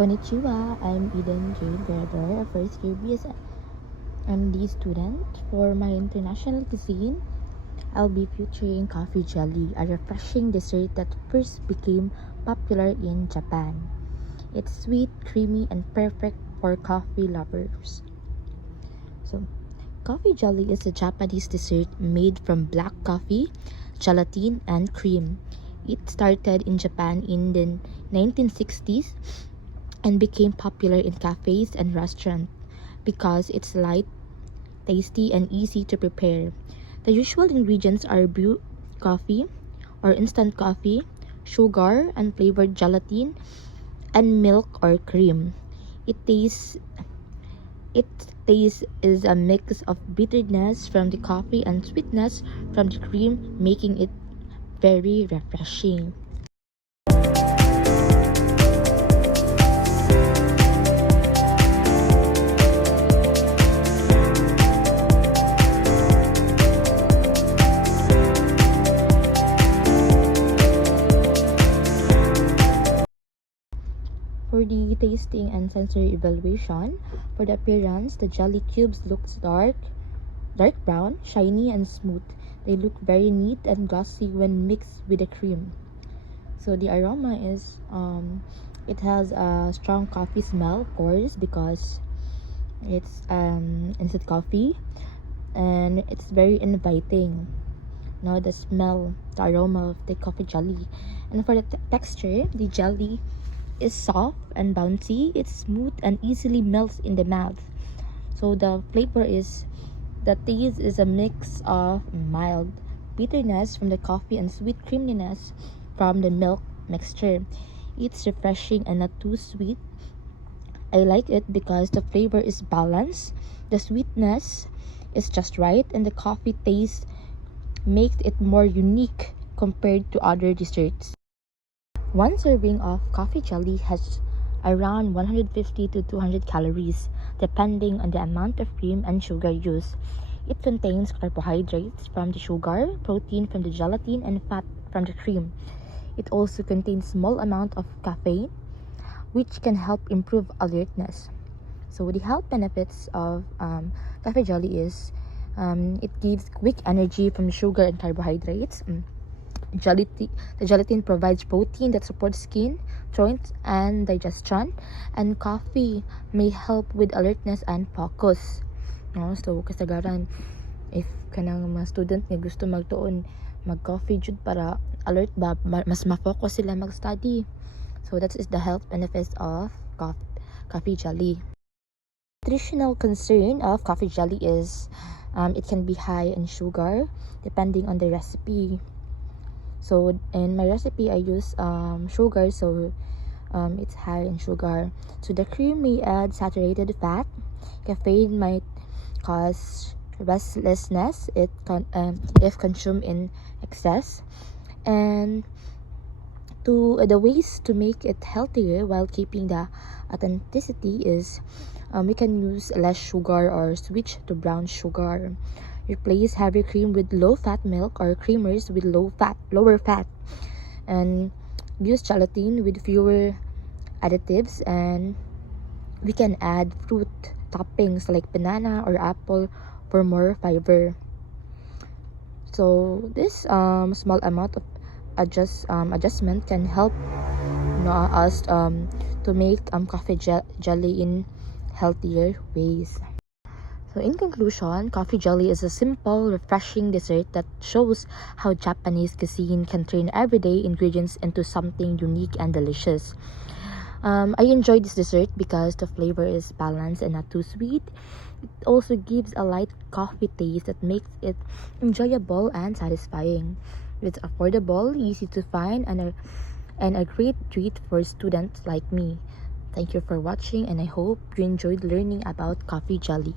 Konnichiwa, I'm Eden Jade Verador, a first year BSMD student. For my international cuisine, I'll be featuring coffee jelly, a refreshing dessert that first became popular in Japan. It's sweet, creamy, and perfect for coffee lovers. So, coffee jelly is a Japanese dessert made from black coffee, gelatin, and cream. It started in Japan in the 1960s and became popular in cafes and restaurants because it's light, tasty, and easy to prepare. The usual ingredients are brewed coffee or instant coffee, sugar, and flavored gelatin, and milk or cream. It tastes it taste is a mix of bitterness from the coffee and sweetness from the cream, making it very refreshing. For the tasting and sensory evaluation, for the appearance, the jelly cubes looks dark brown, shiny, and smooth. They look very neat and glossy when mixed with the cream. So the aroma is it has a strong coffee smell, of course, because it's instant coffee, and it's very inviting. Now the smell, the aroma of the coffee jelly, and for the texture, the jelly is soft and bouncy. It's smooth and easily melts in the mouth. So the taste is a mix of mild bitterness from the coffee and sweet creaminess from the milk mixture. It's refreshing and not too sweet. I like it because the flavor is balanced, the sweetness is just right, and the coffee taste makes it more unique compared to other desserts. One serving of coffee jelly has around 150 to 200 calories, depending on the amount of cream and sugar used. It contains carbohydrates from the sugar, protein from the gelatin, and fat from the cream. It also contains small amount of caffeine, which can help improve alertness. So the health benefits of coffee jelly is it gives quick energy from sugar and carbohydrates. The gelatin provides protein that supports skin, joints, and digestion, and coffee may help with alertness and focus. No, so kasagaran if kanang mga student nga gusto magtuon mag-coffee jud para alert ba mas ma-focus sila mag-study. So that is the health benefits of coffee jelly. Nutritional concern of coffee jelly is it can be high in sugar depending on the recipe. So in my recipe I use sugar, so it's high in sugar. So the cream may add saturated fat. Caffeine might cause restlessness if consumed in excess. And the ways to make it healthier while keeping the authenticity is we can use less sugar or switch to brown sugar. Replace heavy cream with low-fat milk or creamers with lower fat, and use gelatin with fewer additives. And we can add fruit toppings like banana or apple for more fiber. So this small amount of adjustment can help us to make coffee jelly in healthier ways. So in conclusion, coffee jelly is a simple, refreshing dessert that shows how Japanese cuisine can turn everyday ingredients into something unique and delicious. I enjoy this dessert because the flavor is balanced and not too sweet. It also gives a light coffee taste that makes it enjoyable and satisfying. It's affordable, easy to find, and a great treat for students like me. Thank you for watching, and I hope you enjoyed learning about coffee jelly.